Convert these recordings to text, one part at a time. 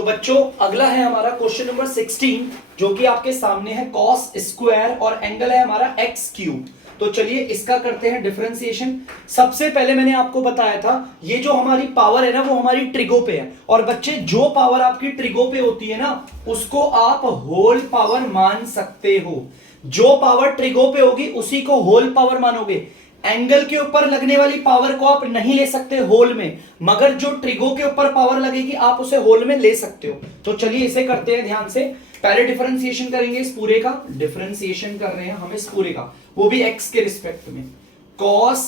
तो बच्चों अगला है हमारा क्वेश्चन नंबर 16 जो कि आपके सामने है कॉस स्क्वायर और एंगल है हमारा एक्स क्यूब। तो चलिए इसका करते हैं डिफरेंशिएशन। सबसे पहले मैंने आपको बताया था ये जो हमारी पावर है ना वो हमारी ट्रिगो पे है, और बच्चे जो पावर आपकी ट्रिगो पे होती है ना उसको आप होल पावर मान सकते हो। जो पावर ट्रिगो पे होगी उसी को होल पावर मानोगे। एंगल के ऊपर लगने वाली पावर को आप नहीं ले सकते होल में, मगर जो ट्रिगो के ऊपर पावर लगेगी आप उसे होल में ले सकते हो। तो चलिए इसे करते हैं ध्यान से। पहले डिफरेंशिएशन करेंगे इस पूरे का, डिफरेंशिएशन कर रहे हैं हम इस पूरे का, वो भी एक्स के रिस्पेक्ट में। कॉस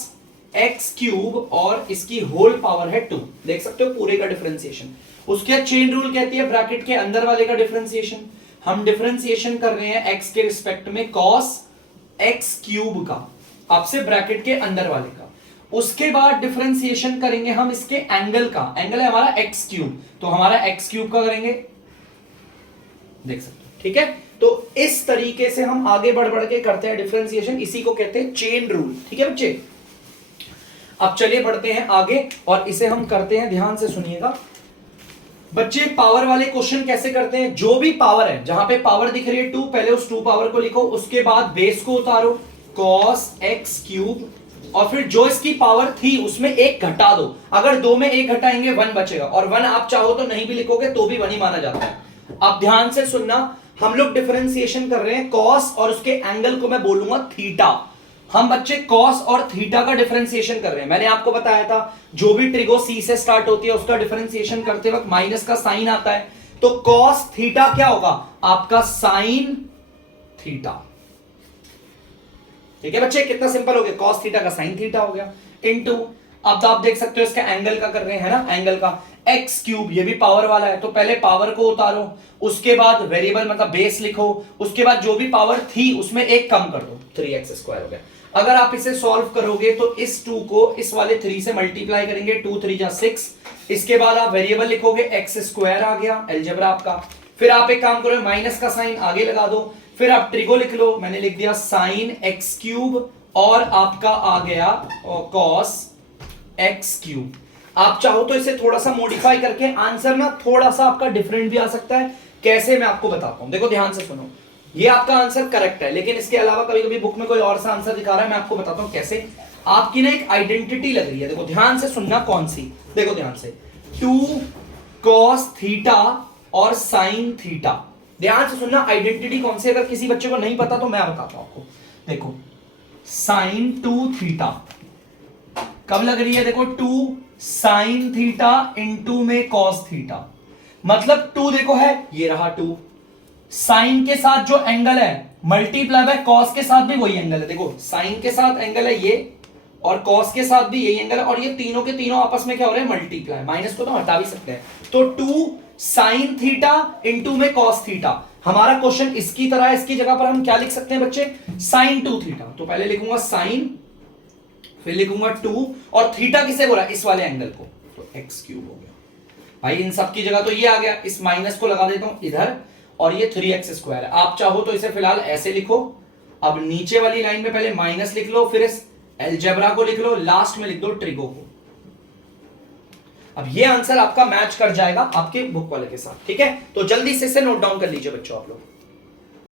एक्स क्यूब और इसकी होल पावर है 2, देख सकते हो पूरे का डिफरेंशिएशन। उसके बाद चेन रूल कहती है ब्रैकेट के अंदर वाले का डिफरेंशिएशन। हम डिफरेंशिएशन कर रहे हैं एक्स के रिस्पेक्ट में कॉस एक्स क्यूब का, आपसे ब्रैकेट के अंदर वाले का। उसके बाद डिफरेंशिएशन करेंगे हम इसके एंगल का, एंगल है हमारा एक्स क्यूब, तो हमारा एक्स क्यूब का करेंगे, देख सकते हो, ठीक है। तो इस तरीके से हम आगे बढ़ बढ़ के करते हैं डिफरेंशिएशन, इसी को कहते हैं चेन रूल, ठीक है बच्चे। अब चलिए बढ़ते हैं आगे और इसे हम करते हैं, ध्यान से सुनिएगा बच्चे। पावर वाले क्वेश्चन कैसे करते हैं, जो भी पावर है, जहां पे पावर दिख रही है 2, पहले उस 2 पावर को लिखो, उसके बाद बेस को उतारो cos x क्यूब, और फिर जो इसकी पावर थी उसमें 1 घटा दो। अगर 2 में 1 घटाएंगे 1 बचेगा, और 1 आप चाहो तो नहीं भी लिखोगे तो भी 1 ही माना जाता है। अब ध्यान से सुनना, हम लोग डिफरेंशिएशन कर रहे हैं कॉस और उसके एंगल को मैं बोलूंगा थीटा। हम बच्चे कॉस और थीटा का डिफरेंशिएशन कर रहे हैं। मैंने आपको बताया था जो भी ट्रिगो सी से स्टार्ट होती है उसका डिफरेंशिएशन करते वक्त माइनस का साइन आता है, तो कॉस थीटा क्या होगा आपका साइन थीटा। ठीक है बच्चे, कितना सिंपल हो गया, cos थीटा का sin थीटा हो गया इनटू, अब तो आप देख सकते हो इसका एंगल का कर रहे हैं ना, एंगल का x क्यूब, ये भी पावर वाला है, तो पहले पावर को उतारो, उसके बाद वेरिएबल मतलब बेस लिखो, उसके बाद जो भी पावर थी उसमें 1 कम कर दो, 3x स्क्वायर हो गया। अगर आप इसे सॉल्व करोगे तो इस 2 को इस वाले 3 से मल्टीप्लाई करेंगे, 2 3 जा 6, इसके बाद आप वेरिएबल लिखोगे x स्क्वायर आ गया अलजेब्रा आपका। फिर आप एक काम करो, माइनस का साइन आगे लगा दो, फिर आप ट्रिगो लिख लो, मैंने लिख दिया साइन एक्स क्यूब, और आपका आ गया कॉस एक्स क्यूब। आप चाहो तो इसे थोड़ा सा मॉडिफाई करके आंसर ना थोड़ा सा आपका डिफरेंट भी आ सकता है। कैसे मैं आपको बताता हूं, देखो ध्यान से सुनो, ये आपका आंसर करेक्ट है, लेकिन इसके अलावा कभी कभी बुक में कोई और सा आंसर दिखा रहा है, मैं आपको बताता हूं कैसे। आपकी ना एक आइडेंटिटी लग रही है, देखो ध्यान से सुनना, कौन सी, देखो ध्यान से, 2 cos थीटा और sin थीटा, ध्यान से सुनना, आइडेंटिटी कौन सी, अगर किसी बच्चे को नहीं पता तो मैं बताता हूं आपको। देखो sin 2 थीटा कब लग रही है, देखो 2 sin थीटा इनटू में cos थीटा, मतलब 2 देखो है, ये रहा 2, sin के साथ जो एंगल है मल्टीप्लाई बाय cos के साथ भी वही एंगल है, देखो sin के साथ एंगल है ये और cos के साथ भी यही एंगल है, और ये तीनों के तीनों आपस में क्या हो रहे हैं, मल्टीप्लाई, माइनस को तो हटा भी सकते हैं, तो 2 sin थीटा इनटू में cos थीटा। हमारा क्वेश्चन इसकी तरह है, इसकी जगह पर हम क्या लिख सकते हैं बच्चे, sin 2 थीटा, तो पहले लिखूंगा sin, फिर लिखूंगा 2, और थीटा किसे बोला, इस वाले एंगल को, तो x क्यूब हो गया भाई। इन सब की जगह तो ये आ गया, इस माइनस को लगा देता हूं इधर, और ये 3x स्क्वायर है। आप चाहो तो इसे फिलहाल ऐसे लिखो, अब नीचे वाली लाइन में पहले माइनस लिख लो, फिर इस अलजेब्रा को लिख लो, लास्ट में लिख दो ट्रिगो को। अब ये आंसर आपका मैच कर जाएगा आपके बुक वाले के साथ, ठीक है। तो जल्दी से इसे नोट डाउन कर लीजिए बच्चों आप लोग।